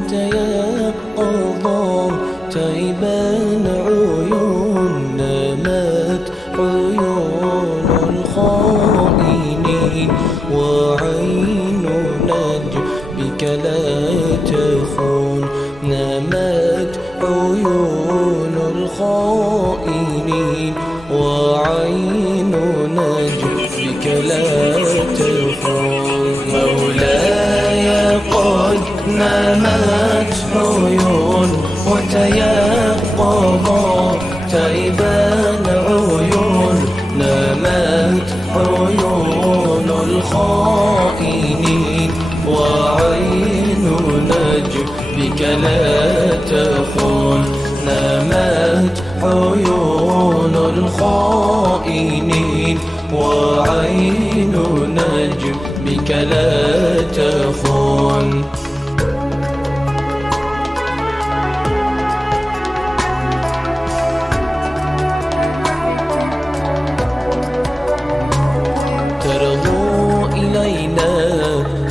وتيقظا تيبان عيون نامت عيون الخائنين وعين نجبك لا تخون نامت عيون الخائنين وعين نجبك لا تخون مولاي قد نامت عيون وتيقظا تيبان عيون نامت عيون الخائنين وعين نجبك لا تخون نامت عيون الخائنين وعين نجبك لا تخون ترضو إلينا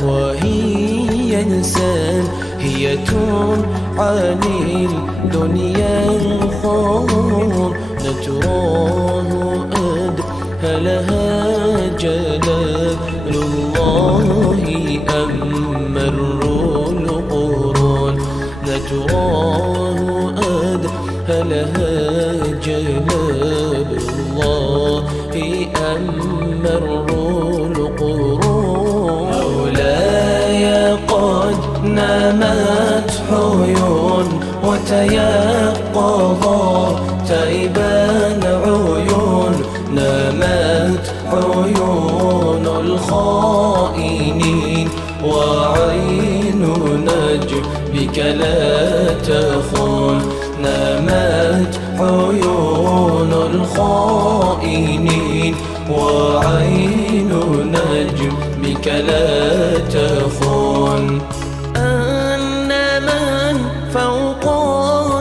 وهي إنسان هي عن الدنيا الخور نتراه أدهلها جلال الله أما القرون نتراه أدهلها جلال الله أما القرون مولاي قد نامت عيون وتيقظا تيبان عيون نامت عيون الخائنين وعين نجبك لا تخون نامت عيون الخائنين وعين نجبك لا تخون أن من فوق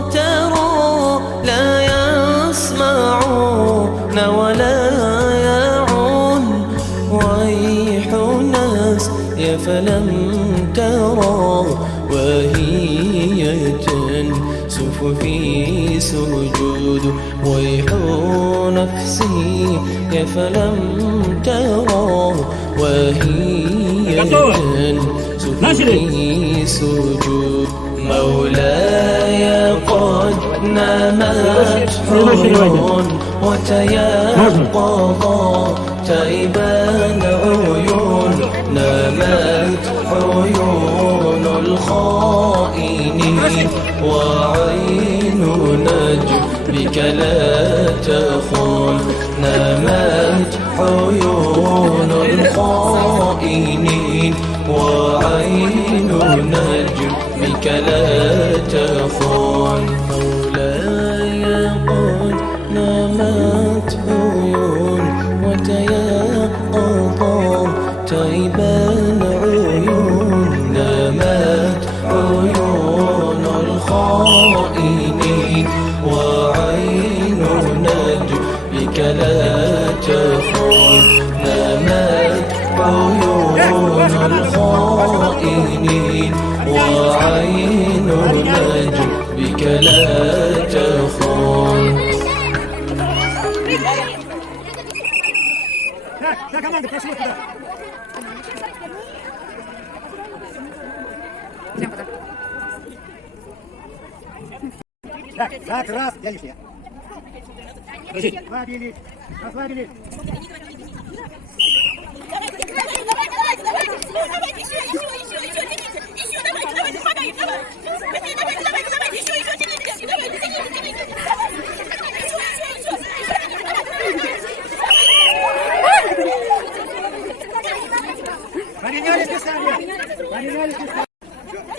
ترى لا يسمعون ولا يعون ويح ناس فلم ترى وهي تنسف في سجود ويح نفسي فلم ترى وهي تنسف في سجود مولاي قد نامت عيون وتيقظا تيبان عيون نامت عيون الخائنين وعين نجبك لا تخون نامت عيون الخائنين وعين نجبك لا تخون مولاي قد نامت عيون وتيقظا تيبان عيون نامت عيون الخائنين وعين نجبك لا تخون نامت عيون الخائنين وعين نجبك لا تخون Так, раз, делишь я. Расслабились, расслабились. Давайте, еще, тяните. Еще, давайте, помогаем, давай. Давайте, еще, тяните. Давайте, тяните. Поменялись местами. Поменялись местами.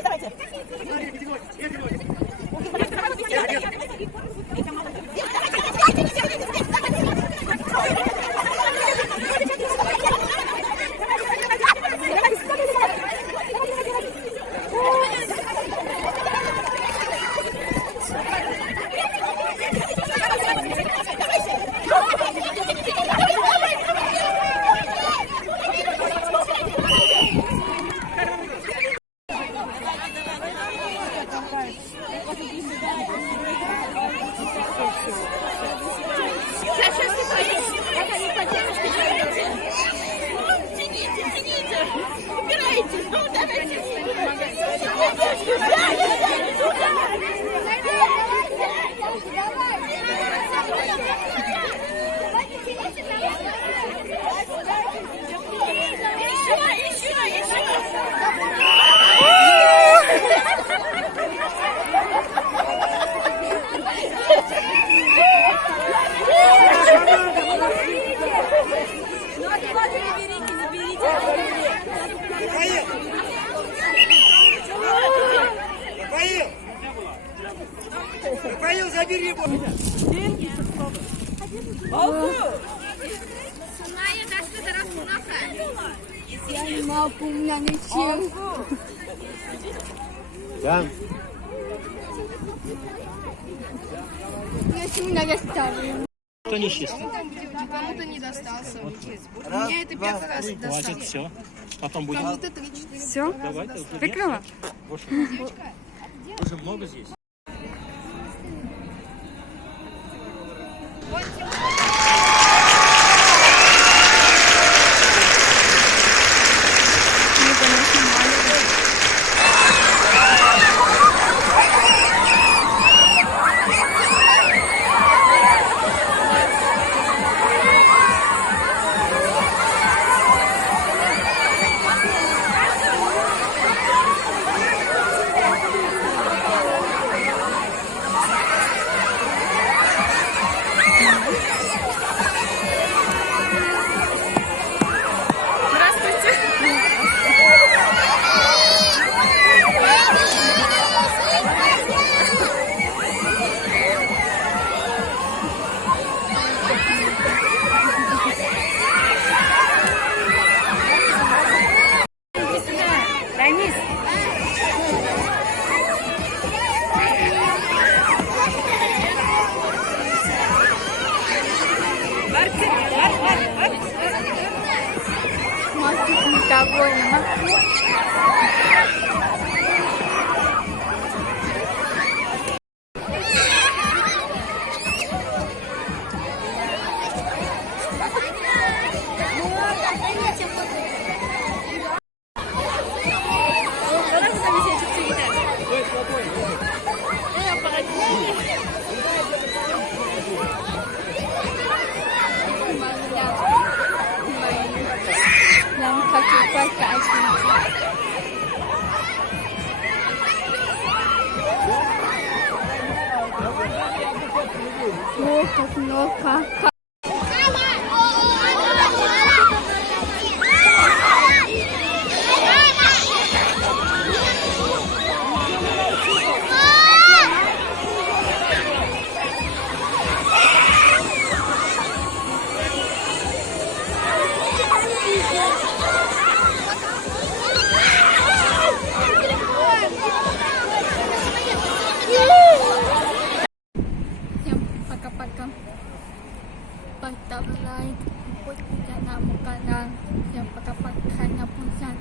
Давайте. Я не могу, у меня ничем. Да. Я сильно доставлю. Кто нечистый? Кому-то не достался. Мне это первый раз Хватит, досталось. все. Потом будем. Кому-то 3-4. Все? Давайте. уже Прикрыла? нет. Уже много здесь. Мальчик недовольна. Нам хочу покачать. Ну-ка. Всем пока-пока. Поставь лайк, подписывайся на мой канал. Всем пока-пока, на Пусан.